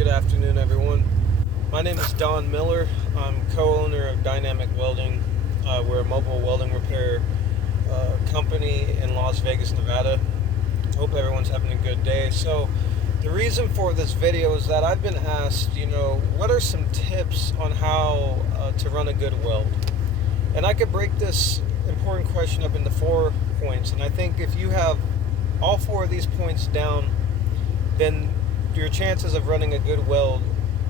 Good afternoon, everyone. My name is Don Miller. I'm co-owner of Dynamic Welding. We're a mobile welding repair company in Las Vegas, Nevada. Hope everyone's having a good day. So the reason for this video is that I've been asked, what are some tips on how to run a good weld? And I could break this important question up into 4 points. And I think if you have all 4 of these points down, then your chances of running a good weld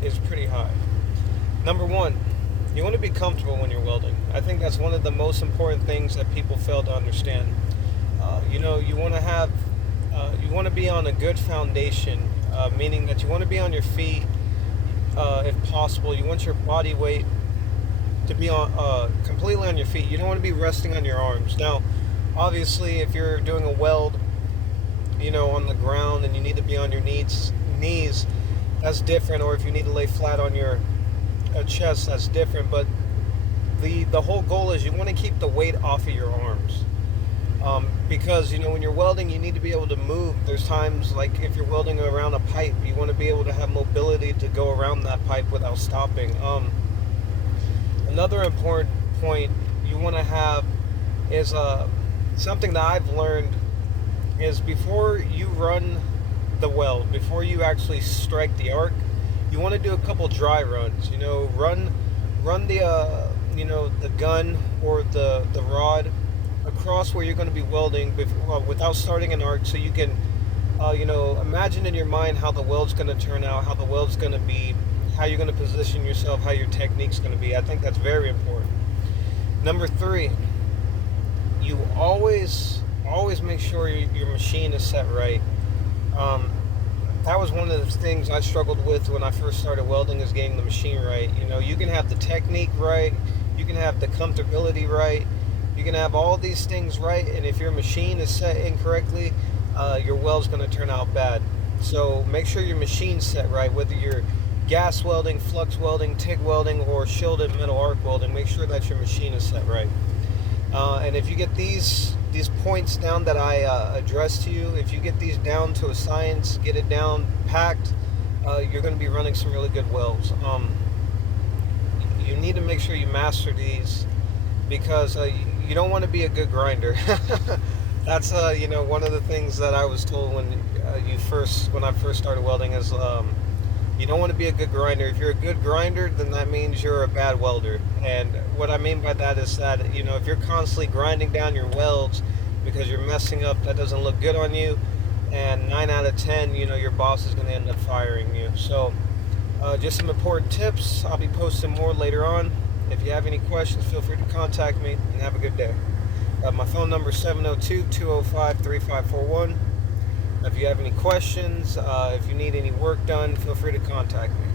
is pretty high. Number 1, you want to be comfortable when you're welding. I think that's one of the most important things that people fail to understand. You want to have, you want to be on a good foundation, meaning that you want to be on your feet, if possible. You want your body weight to be on completely on your feet. You don't want to be resting on your arms. Now, obviously, if you're doing a weld, on the ground and you need to be on your knees, that's different. Or if you need to lay flat on your chest, that's different. But the whole goal is you want to keep the weight off of your arms, because when you're welding, you need to be able to move. There's times like if you're welding around a pipe, you want to be able to have mobility to go around that pipe without stopping. Another important point you want to have is something that I've learned is before you run the weld, before you actually strike the arc, you want to do a couple dry runs. Run the the gun or the rod across where you're going to be welding without starting an arc, so you can imagine in your mind how the weld's going to turn out, how the weld's going to be, how you're going to position yourself, how your technique's going to be. I think that's very important. Number 3, you always make sure your machine is set right. That was one of the things I struggled with when I first started welding, is getting the machine right. You can have the technique right, you can have the comfortability right, you can have all these things right, and if your machine is set incorrectly, your weld's going to turn out bad. So make sure your machine's set right, whether you're gas welding, flux welding, TIG welding, or shielded metal arc welding. Make sure that your machine is set right. And if you get these points down that I addressed to you, if you get these down to a science, get it down packed, you're going to be running some really good welds. You need to make sure you master these, because you don't want to be a good grinder. That's one of the things that I was told when I first started welding is you don't want to be a good grinder. If you're a good grinder, then that means you're a bad welder. And what I mean by that is that, if you're constantly grinding down your welds because you're messing up, that doesn't look good on you. And 9 out of 10, your boss is going to end up firing you. So just some important tips. I'll be posting more later on. If you have any questions, feel free to contact me, and have a good day. My phone number is 702-205-3541. If you have any questions, if you need any work done, feel free to contact me.